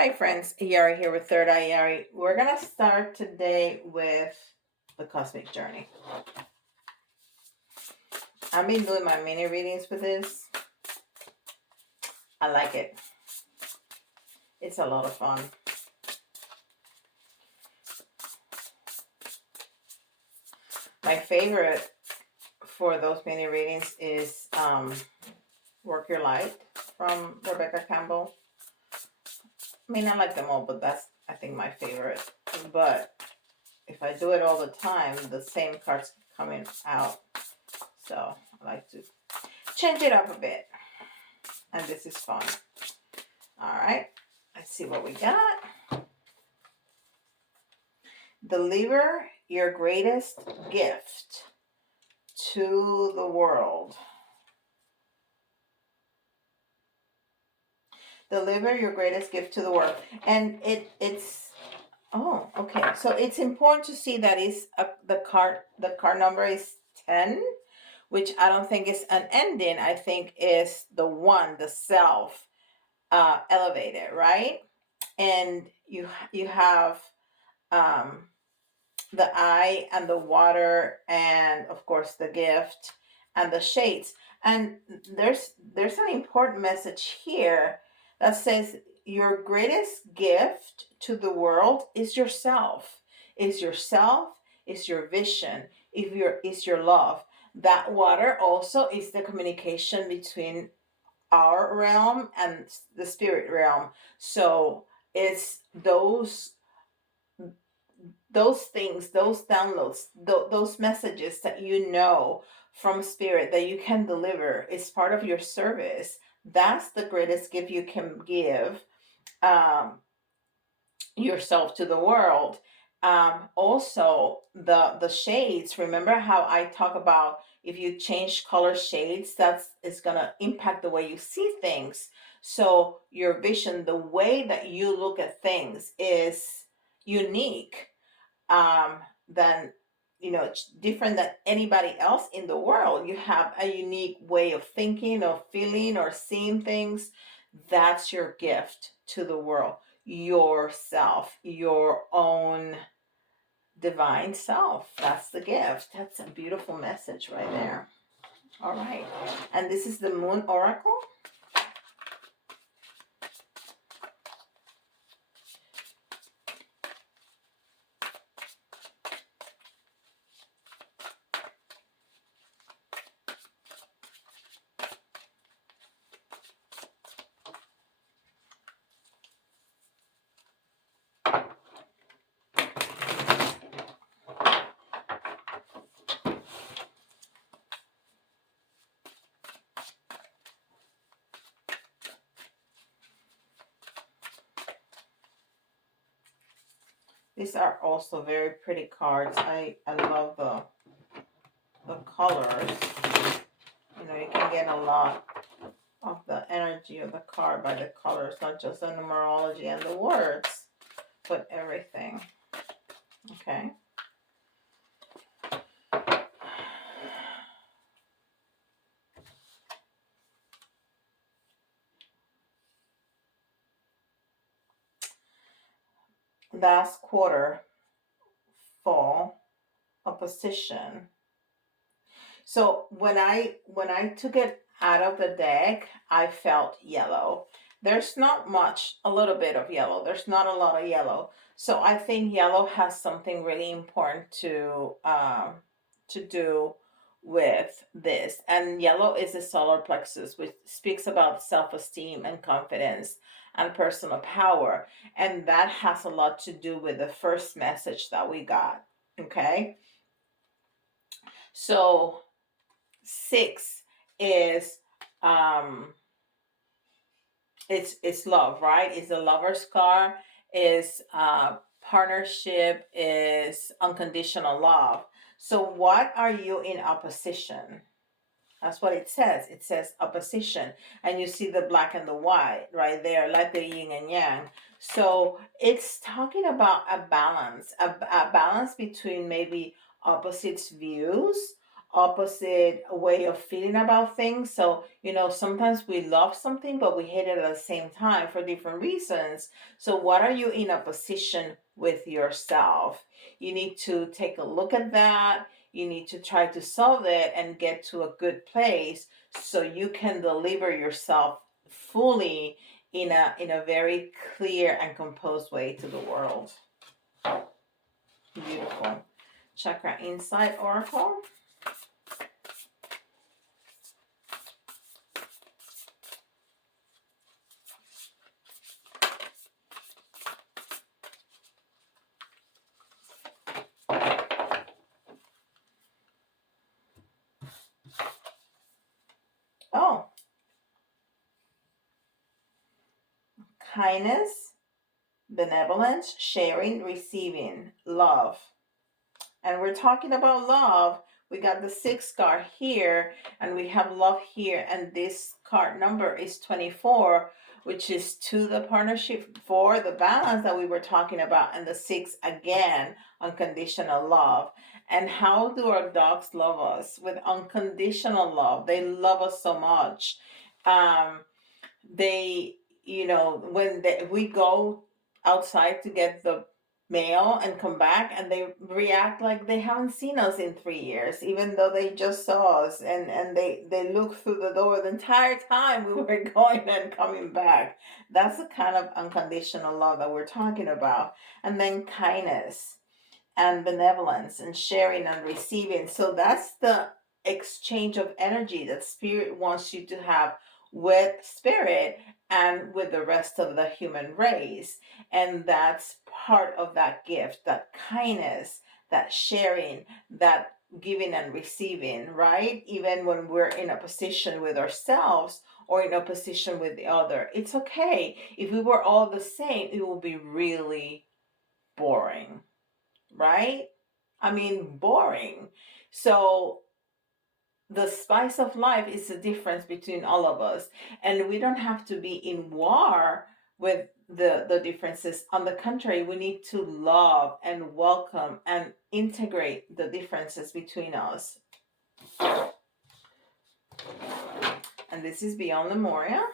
Hi friends, Yari here with Third Eye Yari. We're gonna start today with the cosmic journey. I've been doing my mini readings with this. I like it. It's a lot of fun. My favorite for those mini readings is Work Your Light from Rebecca Campbell. I mean, I like them all, but that's, I think, my favorite. But if I do it all the time, the same cards coming out. So I like to change it up a bit. And this is fun. All right, let's see what we got. Deliver your greatest gift to the world. Deliver your greatest gift to the world. And it's oh, okay. So it's important to see that is the card number is 10, which I don't think is an ending. I think is the one, the self elevated, right? And you have the eye and the water and of course the gift and the shades. And there's an important message here that says your greatest gift to the world is yourself. Is yourself, is your vision, is your love. That water also is the communication between our realm and the spirit realm. So it's those things, those downloads, those messages that you know from spirit that you can deliver is part of your service. That's the greatest gift you can give yourself to the world. Also, the shades. Remember how I talk about if you change color shades, that's it's gonna impact the way you see things. So your vision, the way that you look at things, is unique um, than different than anybody else in the world. You have a unique way of thinking, of feeling, or seeing things. That's your gift to the world. Yourself, your own divine self. That's the gift. That's a beautiful message right there. All right. And this is the Moon Oracle. These are also very pretty cards. I love the colors. You know, you can get a lot of the energy of the card by the colors, not just the numerology and the words, but everything. Okay. Last quarter, fall, opposition. So when I took it out of the deck, I felt yellow. There's not much, a little bit of yellow. There's not a lot of yellow. So I think yellow has something really important to do with this. And yellow is the solar plexus, which speaks about self-esteem and confidence and personal power. And that has a lot to do with the first message that we got. Okay. So 6 is it's love, right? It's the lover's card, is partnership, is unconditional love. So what are you in opposition? That's what it says. It says opposition. And you see the black and the white right there, like the yin and yang. So it's talking about a balance between maybe opposites views opposite way of feeling about things. So, sometimes we love something, but we hate it at the same time for different reasons. So, what are you in opposition with yourself? You need to take a look at that. You need to try to solve it and get to a good place so you can deliver yourself fully in a very clear and composed way to the world. Beautiful. Chakra Insight Oracle. Oh, kindness, benevolence, sharing, receiving, love. And we're talking about love. We got the 6 card here, and we have love here, and this card number is 24, which is to the partnership, for the balance that we were talking about, and the 6 again, unconditional love. And how do our dogs love us? With unconditional love. They love us so much. Um, they, when we go outside to get the mail and come back, and they react like they haven't seen us in 3 years, even though they just saw us, and they look through the door the entire time we were going and coming back. That's the kind of unconditional love that we're talking about. And then kindness and benevolence and sharing and receiving. So that's the exchange of energy that spirit wants you to have with spirit and with the rest of the human race. And that's part of that gift, that kindness, that sharing, that giving and receiving, right? Even when we're in a position with ourselves or in a position with the other, it's okay. If we were all the same, it will be really boring, right? I mean, boring. So the spice of life is the difference between all of us. And we don't have to be in war with the differences. On the contrary, we need to love and welcome and integrate the differences between us. And this is Beyond Lemuria.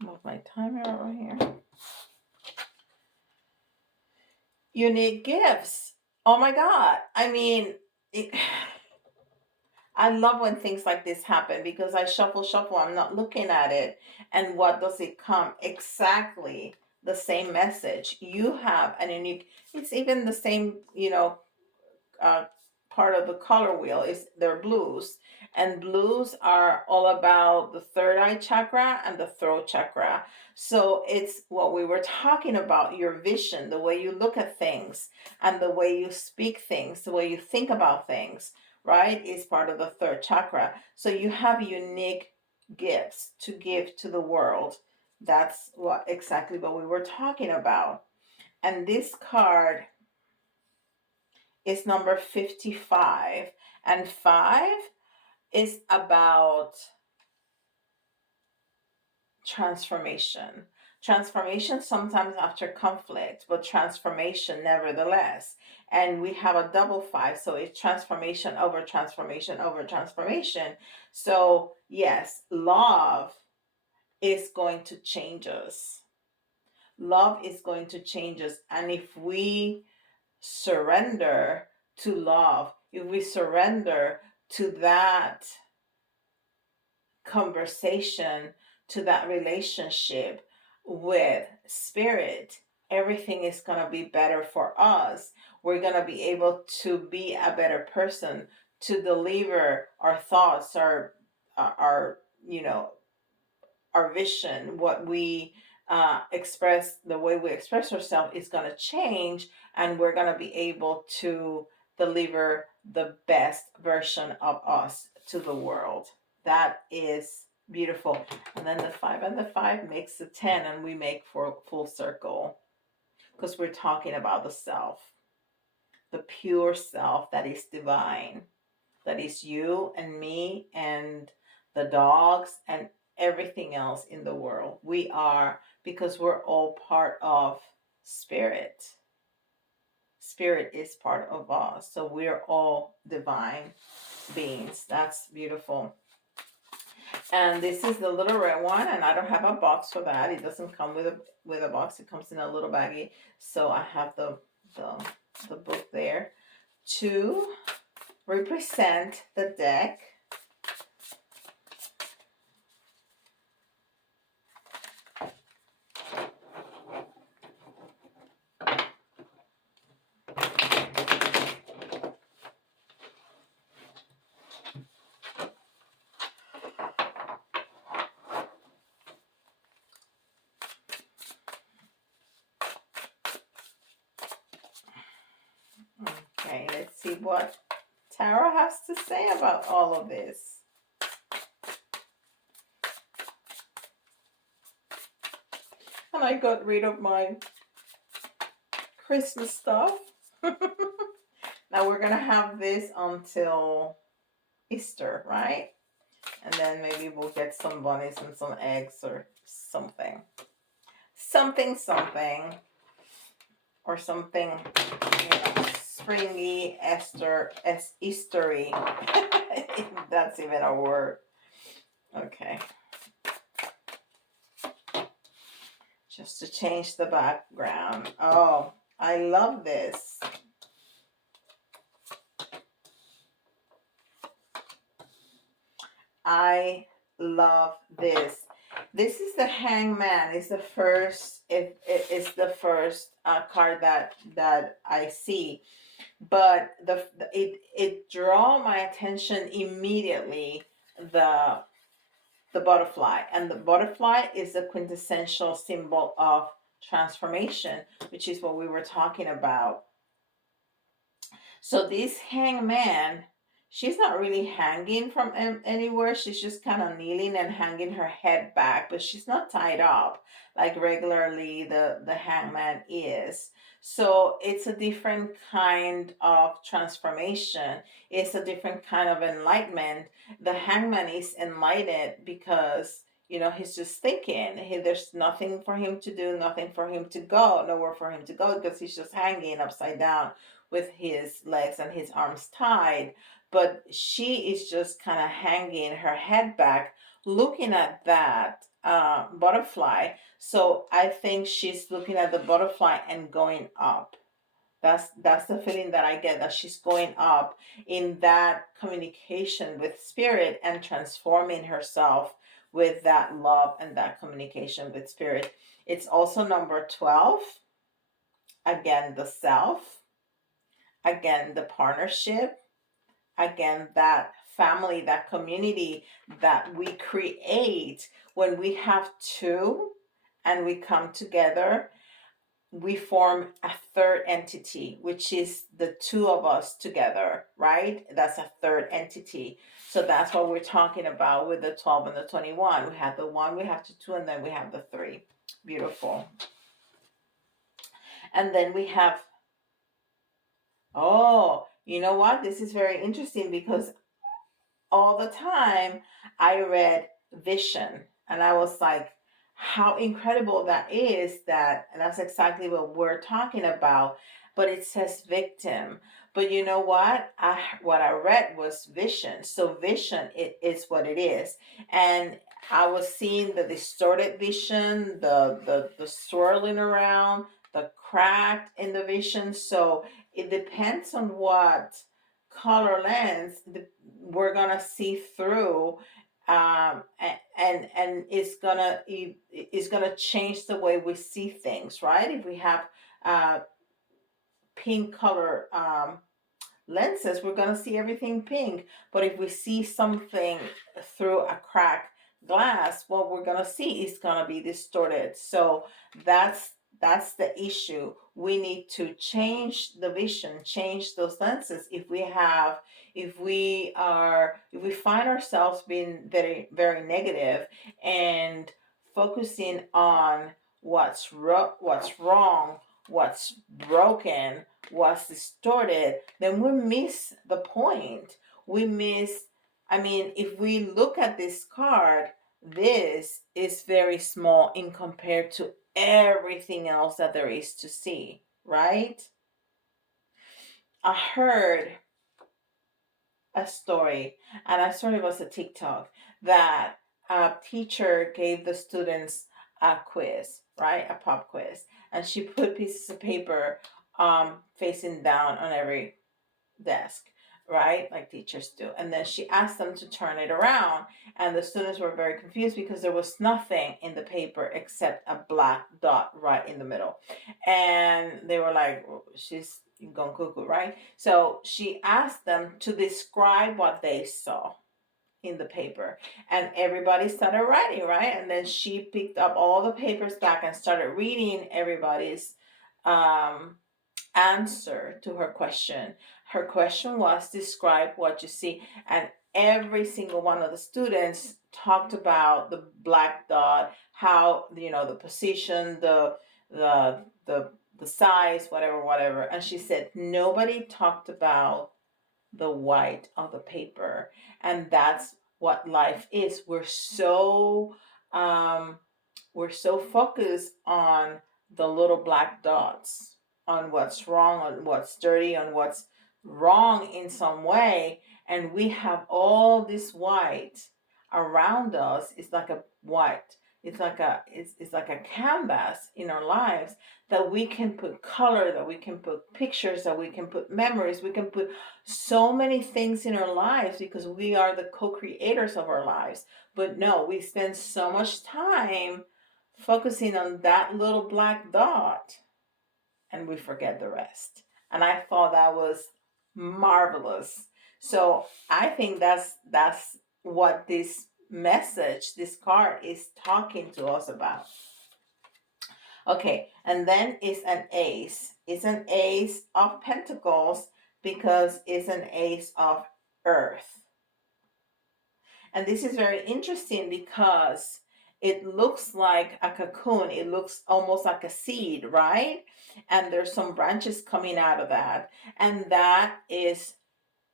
Move my timer over here. Unique gifts. Oh my God. I mean, I love when things like this happen because I shuffle, I'm not looking at it. And what does it come? Exactly the same message. You have an unique, it's even the same, uh, part of the color wheel is they're blues, and blues are all about the third eye chakra and the throat chakra. So it's what we were talking about, your vision, the way you look at things, and the way you speak things, the way you think about things, right, is part of the third chakra. So you have unique gifts to give to the world. That's what exactly what we were talking about. And this card is number 55. And 5 is about transformation. Transformation sometimes after conflict, but transformation nevertheless. And we have a double 5, so it's transformation over transformation over transformation. So, yes, love is going to change us. Love is going to change us. And if we surrender to love, if we surrender to that conversation, to that relationship with spirit, everything is going to be better for us. We're going to be able to be a better person, to deliver our thoughts, our our vision, what we express, the way we express ourselves is going to change, and we're going to be able to deliver the best version of us to the world. That is beautiful. And then the 5 and the 5 makes the 10, and we make for full circle, because we're talking about the self, the pure self that is divine, that is you and me and the dogs and everything else in the world. We are, because we're all part of spirit. Spirit is part of us. So we're all divine beings. That's beautiful. And this is the little red one, and I don't have a box for that. It doesn't come with a box. It comes in a little baggie. So I have the book there to represent the deck. Okay, let's see what Tara has to say about all of this. And I got rid of my Christmas stuff. Now we're gonna have this until Easter, right? And then maybe we'll get some bunnies and some eggs or something. Something. Or something, springy, Eastery. That's even a word. Okay. Just to change the background. Oh, I love this. I love this. This is the Hangman. It's the first. It's the first card that I see, but it draw my attention immediately. The butterfly, and the butterfly is the quintessential symbol of transformation, which is what we were talking about. So this hangman, she's not really hanging from anywhere. She's just kind of kneeling and hanging her head back, but she's not tied up like regularly the hangman is. So it's a different kind of transformation. It's a different kind of enlightenment. The hangman is enlightened because he's just thinking. There's nothing for him to do, nothing for him to go, nowhere for him to go, because he's just hanging upside down with his legs and his arms tied. But she is just kind of hanging her head back, looking at that butterfly. So I think she's looking at the butterfly and going up. That's the feeling that I get, that she's going up in that communication with spirit and transforming herself with that love and that communication with spirit. It's also number 12. Again, the self. Again, the partnership. Again, that family, that community that we create when we have two and we come together. We form a third entity, which is the two of us together, right? That's a third entity. So that's what we're talking about with the 12 and the 21. We have the 1, we have the 2, and then we have the 3. Beautiful. And then we have, oh, you know what? This is very interesting, because all the time I read vision, and I was like, how incredible that is. And that's exactly what we're talking about. But it says victim. But you know what? What I read was vision. So vision, it is what it is. And I was seeing the distorted vision, the swirling around, the crack in the vision. So it depends on what color lens we're gonna see through, and it's gonna change the way we see things, right? If we have uh, pink color lenses, we're gonna see everything pink. But if we see something through a cracked glass, what we're gonna see is gonna be distorted. So that's That's the issue. We need to change the vision, change those lenses. If we find ourselves being very, very negative and focusing on what's wrong, what's broken, what's distorted, then we miss the point. We miss, I mean, if we look at this card, this is very small in compared to everything else that there is to see, right? I heard a story, and I story was a TikTok, that a teacher gave the students a quiz, right? A pop quiz. And she put pieces of paper facing down on every desk, right? Like teachers do. And then she asked them to turn it around. And the students were very confused because there was nothing in the paper except a black dot right in the middle. And they were like, "Oh, she's gone cuckoo," right? So she asked them to describe what they saw in the paper, and everybody started writing, right? And then she picked up all the papers back and started reading everybody's um answer to her question. Her question was, describe what you see. And every single one of the students talked about the black dot, how, the position, the the the size, whatever, whatever. And she said nobody talked about the white of the paper. And that's what life is. Um we're so focused on the little black dots, on what's wrong, on what's dirty, on what's wrong in some way, and we have all this white around us. It's like a white. It's like a canvas in our lives that we can put color, that we can put pictures, that we can put memories, we can put so many things in our lives because we are the co-creators of our lives. But no, we spend so much time focusing on that little black dot and we forget the rest. And I thought that was marvelous. So I think that's what this message, this card is talking to us about. Okay, and then it's an ace. It's an ace of pentacles because it's an ace of earth. And this is very interesting because it looks like a cocoon. It looks almost like a seed, right? And there's some branches coming out of that. And that is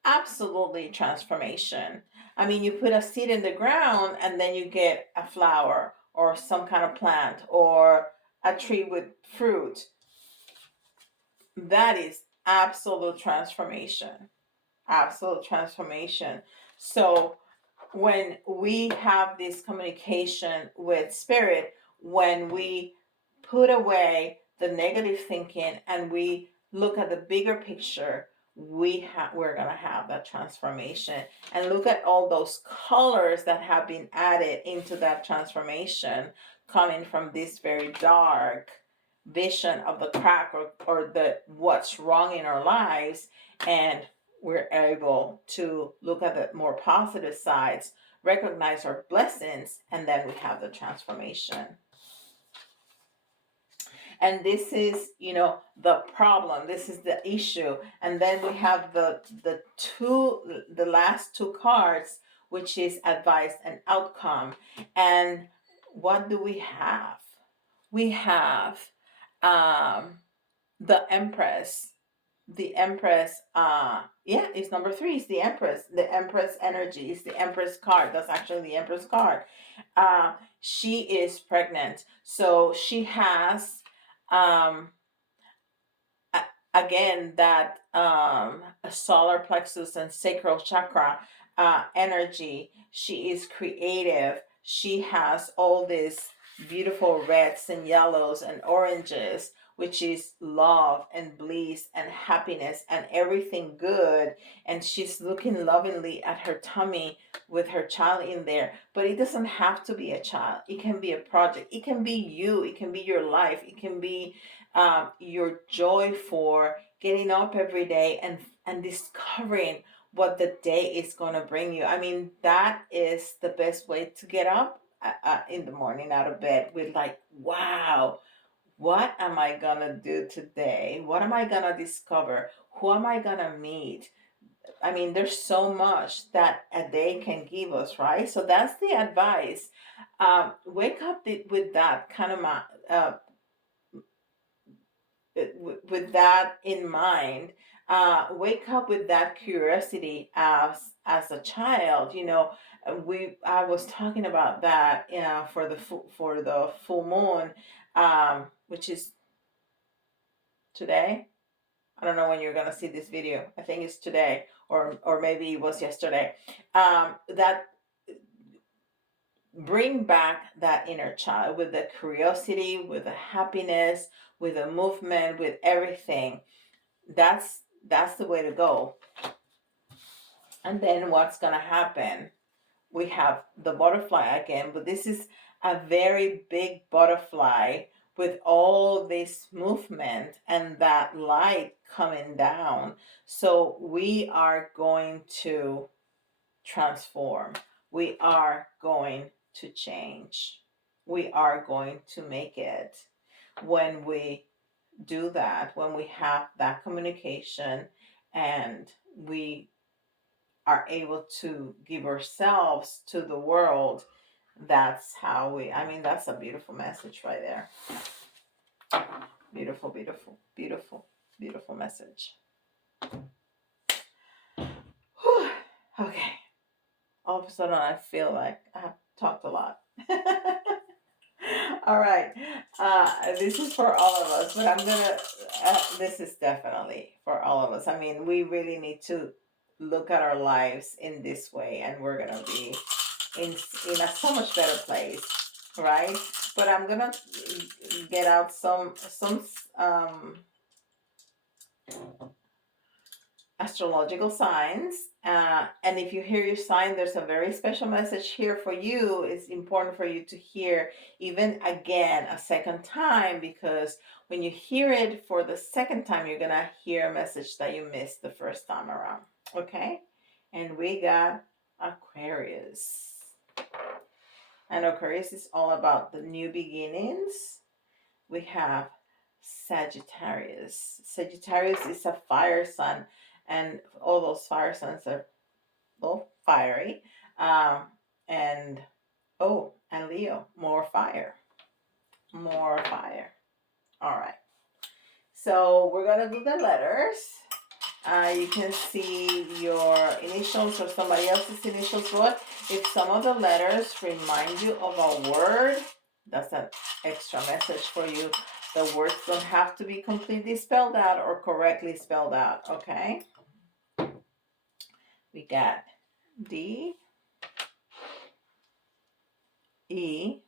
absolutely transformation. I mean, you put a seed in the ground and then you get a flower or some kind of plant or a tree with fruit. That is absolute transformation. Absolute transformation. So when we have this communication with spirit, when we put away the negative thinking and we look at the bigger picture, we're going to have that transformation. And look at all those colors that have been added into that transformation, coming from this very dark vision of the crack, or the what's wrong in our lives. And we're able to look at the more positive sides, recognize our blessings, and then we have the transformation. And this is, the problem. This is the issue. And then we have the last two cards, which is advice and outcome. And what do we have? We have the Empress. The Empress, yeah, it's number 3. It's the Empress energy. It's the Empress card. That's actually the Empress card. She is pregnant, so she has, um again, that solar plexus and sacral chakra energy. She is creative. She has all these beautiful reds and yellows and oranges, which is love and bliss and happiness and everything good. And she's looking lovingly at her tummy with her child in there. But it doesn't have to be a child. It can be a project. It can be you. It can be your life. It can be your joy for getting up every day and discovering what the day is going to bring you. I mean, that is the best way to get up in the morning out of bed, with like, wow, What am I gonna do today? What am I gonna discover? Who am I gonna meet? I mean, there's so much that a day can give us, right? So that's the advice. Wake up with that kind of with that in mind. Wake up with that curiosity as a child. We I was talking about that, for for the full moon, which is today. I don't know when you're gonna see this video. I think it's today, or maybe it was yesterday. That bring back that inner child with the curiosity, with the happiness, with the movement, with everything. That's the way to go. And then what's gonna happen? We have the butterfly again, but this is a very big butterfly with all this movement and that light coming down. So we are going to transform. We are going to change. We are going to make it. When we do that, when we have that communication and we are able to give ourselves to the world, that's how I mean, that's a beautiful message right there. Beautiful, beautiful, beautiful, beautiful message. Whew. Okay. All of a sudden, I feel like I have talked a lot. All right. This is for all of us, but this is definitely for all of us. I mean, we really need to look at our lives in this way, and we're going to be in a so much better place, right? But I'm going to get out some astrological signs. And if you hear your sign, there's a very special message here for you. It's important for you to hear even again a second time, because when you hear it for the second time, you're going to hear a message that you missed the first time around. Okay? And we got Aquarius. And Aquarius is all about the new beginnings. We have Sagittarius. Sagittarius is a fire sign, and all those fire signs are both fiery. And and Leo, more fire, more fire. All right. So we're gonna do the letters. You can see your initials or somebody else's initials. But if some of the letters remind you of a word, that's an extra message for you. The words don't have to be completely spelled out or correctly spelled out, okay? We got D, E,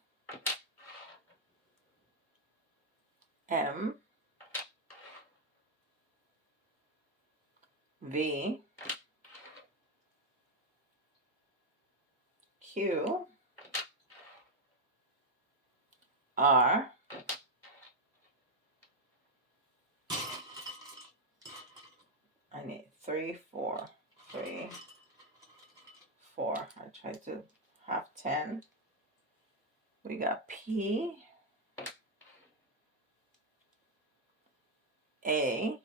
M, V, Q, R, I need 3, 4, 3, 4. I tried to have 10. We got P, A,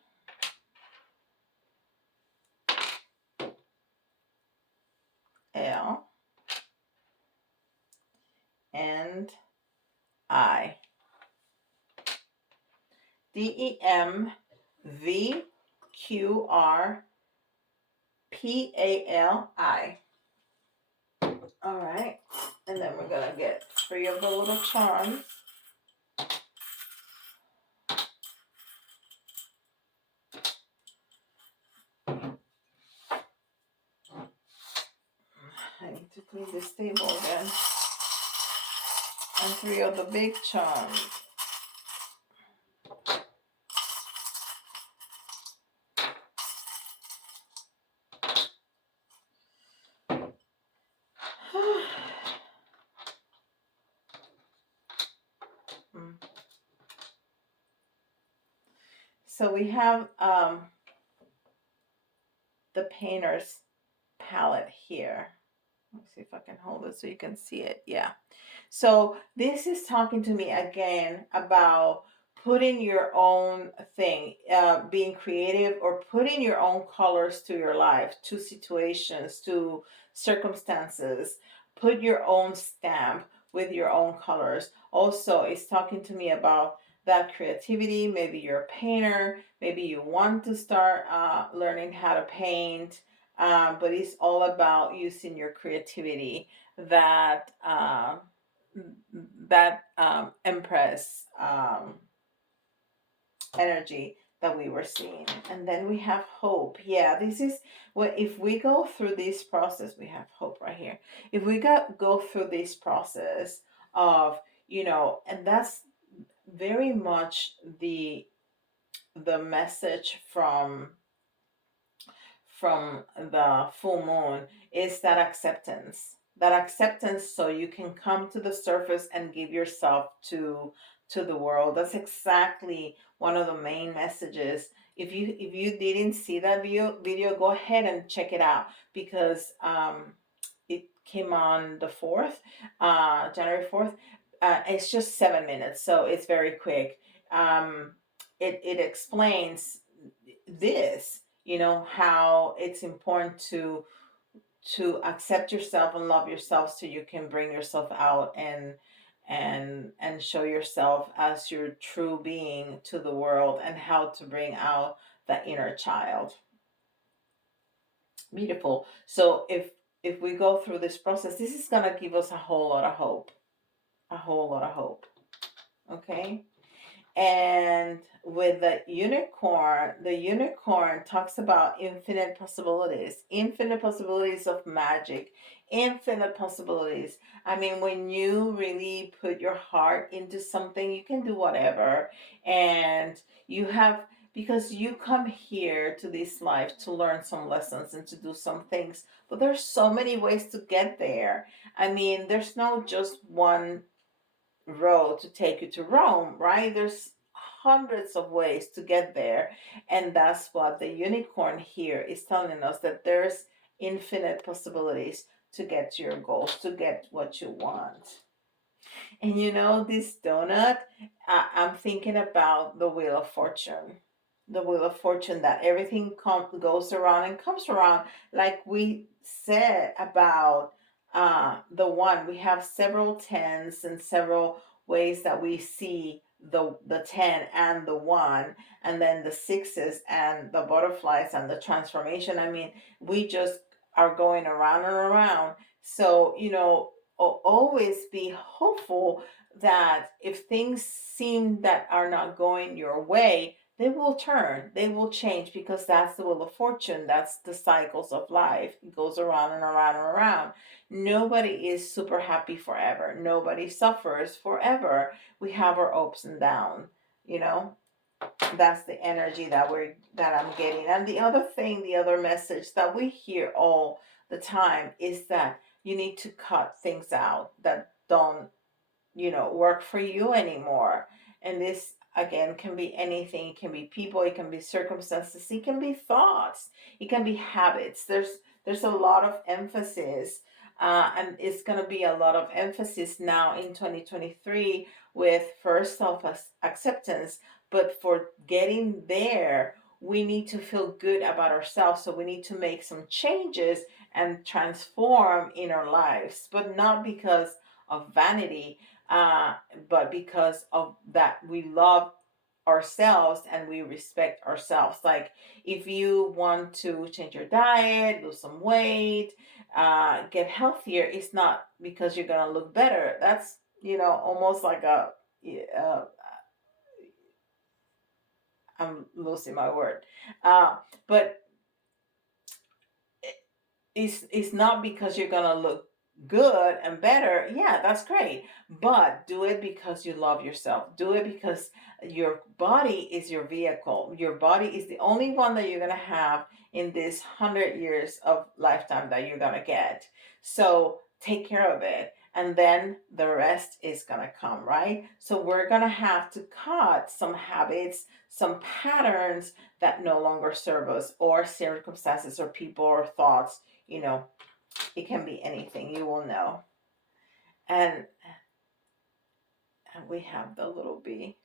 L, and I. D, E, M, V, Q, R, P, A, L, I. All right. And then we're going to get 3 of the little charms. I need to clean this table again. And 3 of the big charms. So we have the painter's palette here. Let's see if I can hold it so you can see it. Yeah. So this is talking to me again about putting your own thing, being creative, or putting your own colors to your life, to situations, to circumstances. Put your own stamp with your own colors. Also, it's talking to me about that creativity. Maybe you're a painter, maybe you want to start learning how to paint, but it's all about using your creativity, that Empress energy that we were seeing. And then we have hope. Yeah, this is what, if we go through this process, we have hope right here. If we go through this process of, and that's very much the message from the full moon, is that acceptance, so you can come to the surface and give yourself to the world. That's exactly one of the main messages. If you didn't see that video, go ahead and check it out, because it came on the 4th, January 4th. It's just 7 minutes, so it's very quick. It explains this, how it's important to accept yourself and love yourself, so you can bring yourself out and show yourself as your true being to the world, and how to bring out the inner child. Beautiful. So if we go through this process, this is going to give us a whole lot of hope, a whole lot of hope. Okay. And with the unicorn talks about infinite possibilities of magic, infinite possibilities. I mean, when you really put your heart into something, you can do whatever. And you have, because you come here to this life to learn some lessons and to do some things, but there's so many ways to get there. I mean, there's no just one road to take you to Rome, right? There's hundreds of ways to get there. And that's what the unicorn here is telling us, that there's infinite possibilities to get to your goals, to get what you want. And this donut, I'm thinking about the Wheel of Fortune. The Wheel of Fortune, that everything goes around and comes around. Like we said about the one, we have several tens and several ways that we see the 10 and the one, and then the sixes and the butterflies and the transformation. I mean, we just are going around and around. So, always be hopeful that if things seem that are not going your way, they will turn, they will change, because that's the Wheel of Fortune. That's the cycles of life. It goes around and around and around. Nobody is super happy forever. Nobody suffers forever. We have our ups and downs, you know. That's the energy that I'm getting. And the other thing, the other message that we hear all the time is that you need to cut things out that don't, work for you anymore. And this again can be anything. It can be people, it can be circumstances, it can be thoughts, it can be habits. There's a lot of emphasis, and it's going to be a lot of emphasis now in 2023 with first self acceptance. But for getting there, we need to feel good about ourselves. So we need to make some changes and transform in our lives, but not because of vanity, uh, but because of that we love ourselves and we respect ourselves. Like if you want to change your diet, lose some weight, get healthier, it's not because you're gonna look better. That's almost like uh, I'm losing my word, but it's not because you're gonna look good and better. Yeah, that's great, but do it because you love yourself. Do it because your body is your vehicle. Your body is the only one that you're gonna have in this 100 years of lifetime that you're gonna get. So take care of it, and then the rest is gonna come, right? So we're gonna have to cut some habits, some patterns that no longer serve us, or circumstances, or people, or thoughts. It can be anything, you will know. And we have the little bee.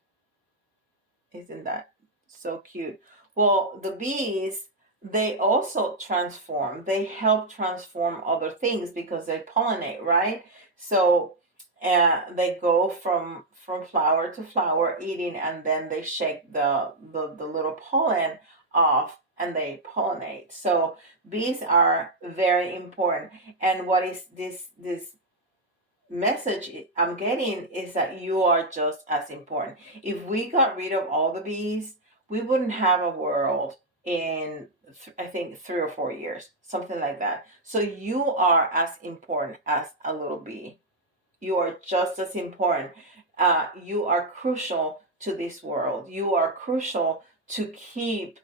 Isn't that so cute? Well, the bees, they also transform. They help transform other things because they pollinate, right? So they go from flower to flower eating, and then they shake the little pollen off and they pollinate. So bees are very important. And what is this message I'm getting is that you are just as important. If we got rid of all the bees, we wouldn't have a world in I think 3 or 4 years, something like that. So you are as important as a little bee. You are just as important. You are crucial to this world. You are crucial to keep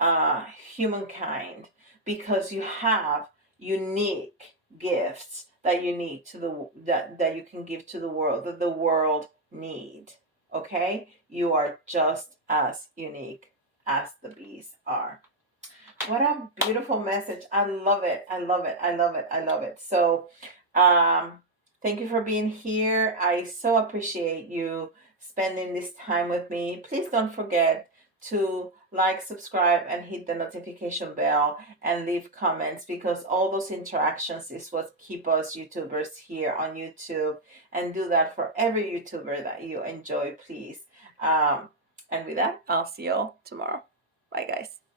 uh, humankind because you have unique gifts that you need to that you can give to the world, that the world need. Okay, you are just as unique as the bees are. What a beautiful message. I love it. I love it. I love it. I love it. So, um, thank you for being here. I so appreciate you spending this time with me. Please don't forget to like, subscribe, and hit the notification bell and leave comments because all those interactions is what keep us YouTubers here on YouTube. And do that for every YouTuber that you enjoy, please. And with that, I'll see you all tomorrow. Bye, guys.